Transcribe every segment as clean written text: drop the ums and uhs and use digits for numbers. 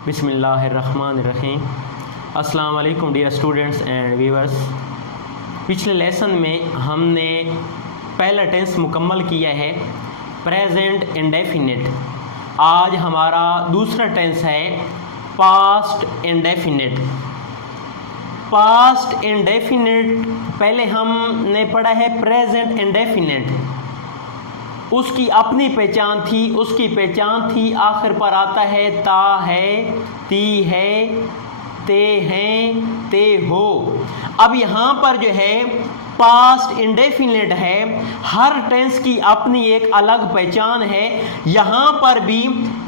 बिस्मिल्लाहिर्रहमानिर्रहीम। अस्सलाम वालेकुम डियर स्टूडेंट्स एंड व्यूअर्स। पिछले लेसन में हमने पहला टेंस मुकम्मल किया है, प्रेजेंट इंडेफिनिट। आज हमारा दूसरा टेंस है पास्ट इंडेफिनिट। पास्ट इंडेफिनिट पहले हमने पढ़ा है प्रेजेंट इंडेफिनिट, उसकी अपनी पहचान थी, उसकी पहचान थी आखिर पर आता है ता है, ती है, ते हैं, ते हो। अब यहाँ पर जो है पास्ट इंडेफिनिट है, हर टेंस की अपनी एक अलग पहचान है। यहाँ पर भी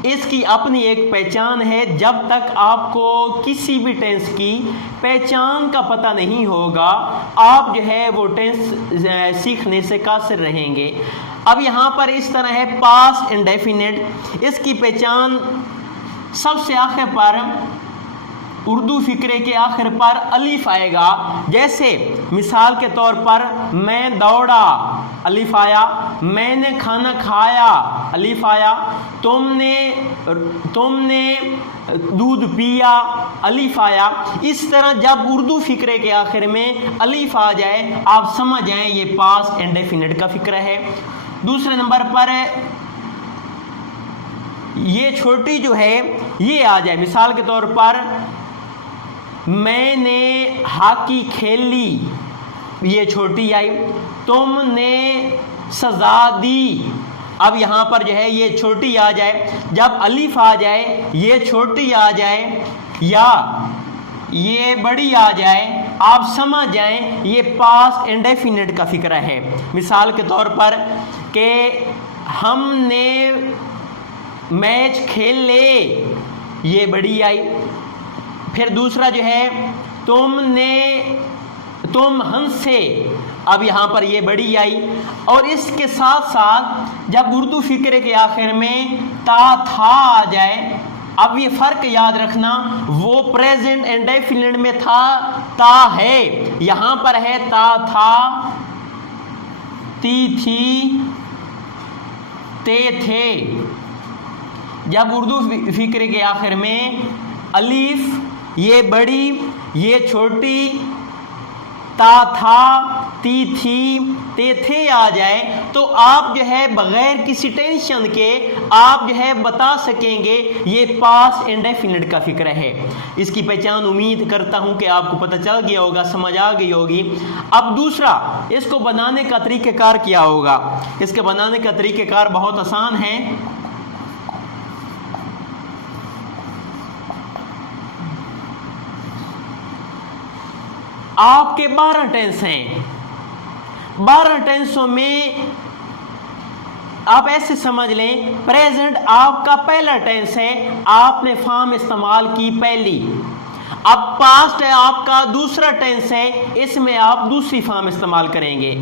इसकी अपनी एक पहचान है। जब तक आपको किसी भी टेंस की पहचान का पता नहीं होगा, आप जो है वो टेंस सीखने से कासिर रहेंगे। अब यहाँ पर इस तरह है पास्ट इंडेफिनिट, इसकी पहचान सबसे आखिर पर उर्दू फिक्रे के आखिर पर अलिफ आएगा। जैसे मिसाल के तौर पर मैं दौड़ा, अलिफ आया। मैंने खाना खाया, अलिफ आया। तुमने दूध पिया, अलिफ आया। इस तरह जब उर्दू फिक्रे के आखिर में अलिफ आ जाए, आप समझ जाएं ये पास्ट इंडेफिनिट का फिक्र है। दूसरे नंबर पर ये छोटी जो है ये आ जाए। मिसाल के तौर पर मैंने हॉकी खेली, ये छोटी आई। तुमने सजा दी, अब यहाँ पर जो है ये छोटी आ जाए। जब अलिफ आ जाए, ये छोटी आ जाए या ये बड़ी आ जाए, आप समझ जाएं ये पास्ट इंडेफिनिट का फिक्र है। मिसाल के तौर पर कि हमने मैच खेले, ये बड़ी आई। फिर दूसरा जो है तुम हंसे, अब यहाँ पर ये बड़ी आई। और इसके साथ साथ जब उर्दू फिक्रे के आखिर में ता था आ जाए, अब ये फर्क याद रखना, वो प्रेजेंट इंडेफिनिट में था ता है, यहाँ पर है ता था, ती थी, ते थे। जब उर्दू फिक्रे के आखिर में अलीफ, ये बड़ी, ये छोटी, ता था, ती थी, ते थे आ जाए, तो आप जो है बगैर किसी टेंशन के आप जो है बता सकेंगे ये पास्ट इंडेफिनिट का फिक्र है। इसकी पहचान उम्मीद करता हूं कि आपको पता चल गया होगा, समझ आ गई होगी। अब दूसरा, इसको बनाने का तरीक़ेकार क्या होगा? इसके बनाने का तरीक़ेकार बहुत आसान है। आपके 12 टेंस हैं। 12 टेंसों में आप ऐसे समझ लें, प्रेजेंट आपका पहला टेंस है, आपने फॉर्म इस्तेमाल की पहली। अब पास्ट है आपका दूसरा टेंस है, इसमें आप दूसरी फॉर्म इस्तेमाल करेंगे।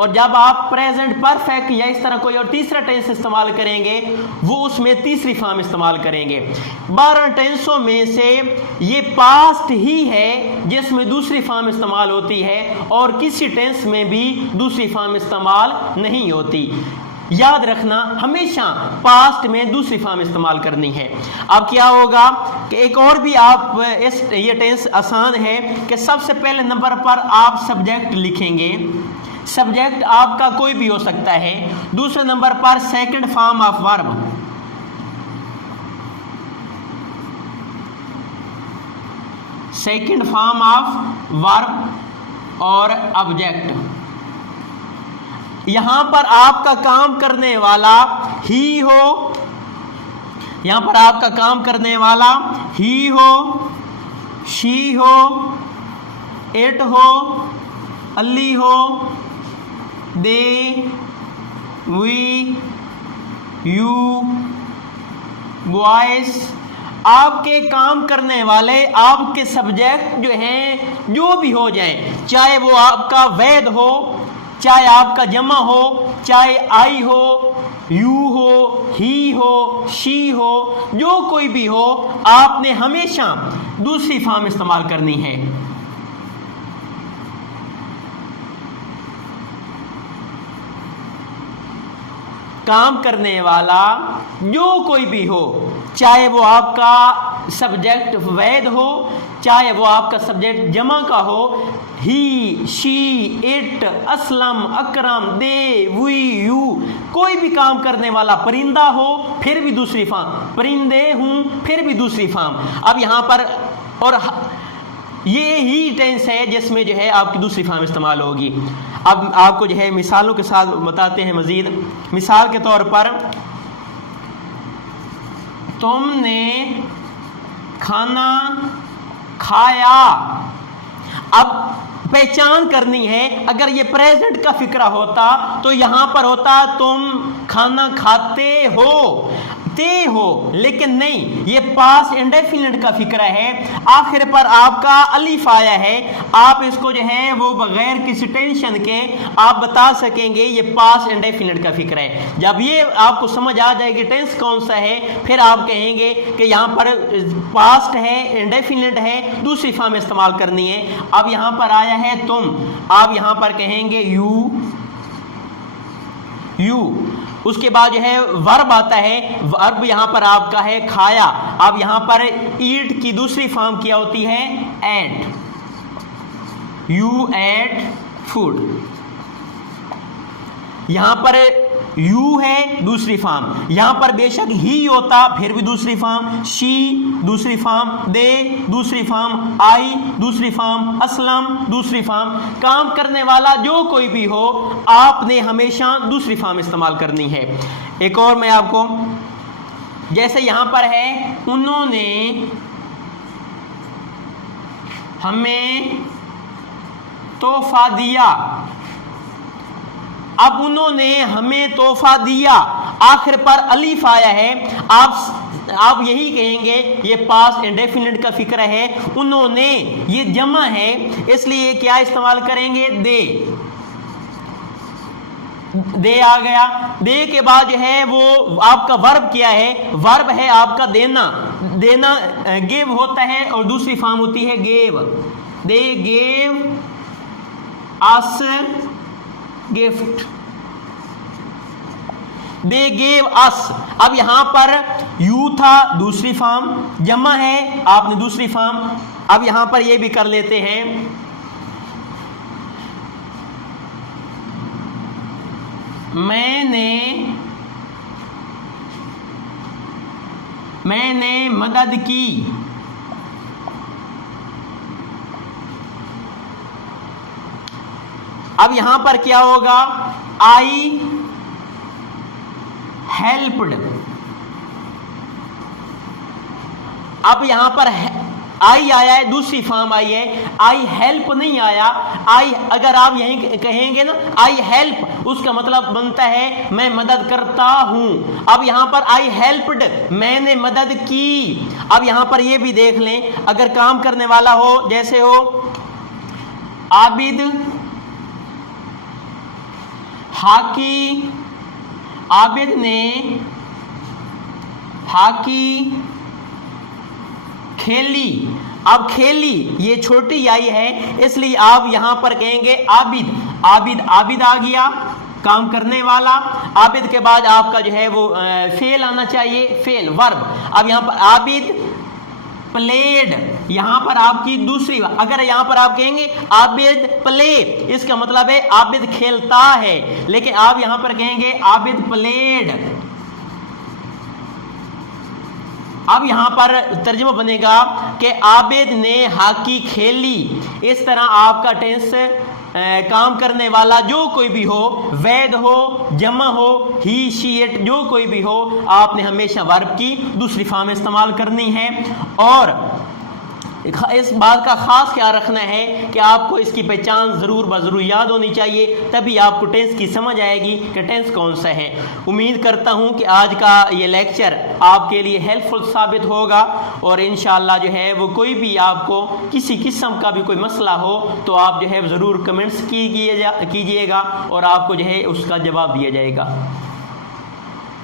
और जब आप प्रेजेंट परफेक्ट या इस तरह कोई और तीसरा टेंस इस्तेमाल करेंगे, वो उसमें तीसरी फॉर्म इस्तेमाल करेंगे। 12 टेंसों में से ये पास्ट ही है जिसमें दूसरी फॉर्म इस्तेमाल होती है, और किसी टेंस में भी दूसरी फॉर्म इस्तेमाल नहीं होती। याद रखना, हमेशा पास्ट में दूसरी फॉर्म इस्तेमाल करनी है। अब क्या होगा कि एक और भी आप ये टेंस आसान है कि सबसे पहले नंबर पर आप सब्जेक्ट लिखेंगे। सब्जेक्ट आपका कोई भी हो सकता है। दूसरे नंबर पर second form of verb, second form of verb और ऑब्जेक्ट। यहां पर आपका काम करने वाला ही हो, यहां पर आपका काम करने वाला ही हो, शी हो, इट हो, अली हो, दे, वी, यू, बॉयज। आपके काम करने वाले आपके सब्जेक्ट जो हैं, जो भी हो जाए, चाहे वो आपका वैद हो, चाहे आपका जमा हो, चाहे आई हो, यू हो, ही हो, शी हो, जो कोई भी हो, आपने हमेशा दूसरी फॉर्म इस्तेमाल करनी है। काम करने वाला जो कोई भी हो, चाहे वो आपका सब्जेक्ट वैध हो, चाहे वो आपका सब्जेक्ट जमा का हो, he, she, it, Aslam, Akram, they, we, you, कोई भी काम करने वाला परिंदा हो फिर भी दूसरी फॉर्म, परिंदे हूं फिर भी दूसरी फॉर्म। अब यहां पर और ये ही टेंस है जिसमें जो है आपकी दूसरी फॉर्म इस्तेमाल होगी। अब आपको जो है मिसालों के साथ बताते हैं मजीद। मिसाल के तौर पर, तुमने खाना खाया। अब पहचान करनी है, अगर ये प्रेजेंट का फिक्रा होता तो यहां पर होता तुम खाना खाते हो, लेकिन नहीं, ये पास्ट इंडेफिनिट का फिक्रा है। आखिर पर आपका अलिफ आया है, आप इसको जो है वो बगैर किसी टेंशन के आप बता सकेंगे ये पास्ट इंडेफिनिट का फिक्रा है। जब ये आपको समझ आ जाएगी टेंस कौन सा है, फिर आप कहेंगे कि यहाँ पर पास्ट है, इंडेफिनिट है, दूसरी फॉर्म इस्तेमाल करनी है। अब यहाँ पर आया है तुम, आप यहाँ पर कहेंगे यू। उसके बाद जो है वर्ब आता है, वर्ब यहां पर आपका है खाया। अब यहां पर ईट की दूसरी फॉर्म क्या होती है, एट, यू एट फूड। यहां पर यू है दूसरी फॉर्म, यहां पर बेशक ही होता फिर भी दूसरी फॉर्म, शी दूसरी फॉर्म, दे दूसरी फॉर्म, आई दूसरी फॉर्म, असलम दूसरी फॉर्म। काम करने वाला जो कोई भी हो, आपने हमेशा दूसरी फॉर्म इस्तेमाल करनी है। एक और मैं आपको, जैसे यहां पर है उन्होंने हमें तोहफा दिया। अब उन्होंने हमें तोहफा दिया, आखिर पर अलीफ आया है, आप यही कहेंगे ये पास्ट इंडेफिनिट का फिक्र है। उन्होंने ये जमा है, इसलिए क्या इस्तेमाल करेंगे, दे आ गया। दे के बाद जो है वो आपका वर्ब क्या है, वर्ब है आपका देना गिव होता है और दूसरी फॉर्म होती है gave. They gave us gift, they gave us. अब यहां पर यू था दूसरी फॉर्म, जमा है आपने दूसरी फॉर्म। अब यहां पर ये भी कर लेते हैं, मैंने मदद की। अब यहां पर क्या होगा, आई हेल्प्ड। अब यहां पर आई आया है, दूसरी फॉर्म आई है, आई हेल्प नहीं आया। आई अगर आप यहीं कहेंगे ना आई हेल्प, उसका मतलब बनता है मैं मदद करता हूं। अब यहां पर आई हेल्प्ड, मैंने मदद की। अब यहां पर ये भी देख लें, अगर काम करने वाला हो, जैसे हो आबिद हॉकी, आबिद ने हॉकी खेली। अब खेली ये छोटी आई है, इसलिए आप यहां पर कहेंगे आबिद आ गया, काम करने वाला। आबिद के बाद आपका जो है वो फेल आना चाहिए, फेल वर्ब। अब यहां पर आबिद प्लेड, यहां पर आपकी दूसरी, अगर यहां पर आप कहेंगे आबिद प्ले, इसका मतलब है आबिद खेलता है, लेकिन आप यहां पर कहेंगे आबिद प्लेड। अब यहां पर तर्जुमा बनेगा कि आबिद ने हॉकी खेली। इस तरह आपका टेंस काम करने वाला जो कोई भी हो, वैध हो, जमा हो, ही, शी, इट, जो कोई भी हो, आपने हमेशा वर्ब की दूसरी फॉर्म इस्तेमाल करनी है। और इस बात का खास ख्याल रखना है कि आपको इसकी पहचान ज़रूर ब-ज़रूर याद होनी चाहिए, तभी आपको टेंस की समझ आएगी कि टेंस कौन सा है। उम्मीद करता हूं कि आज का ये लेक्चर आपके लिए हेल्पफुल साबित होगा, और इंशाअल्लाह जो है वो कोई भी आपको किसी किस्म का भी कोई मसला हो तो आप जो है ज़रूर कमेंट्स कीजिएगा और आपको जो है उसका जवाब दिया जाएगा।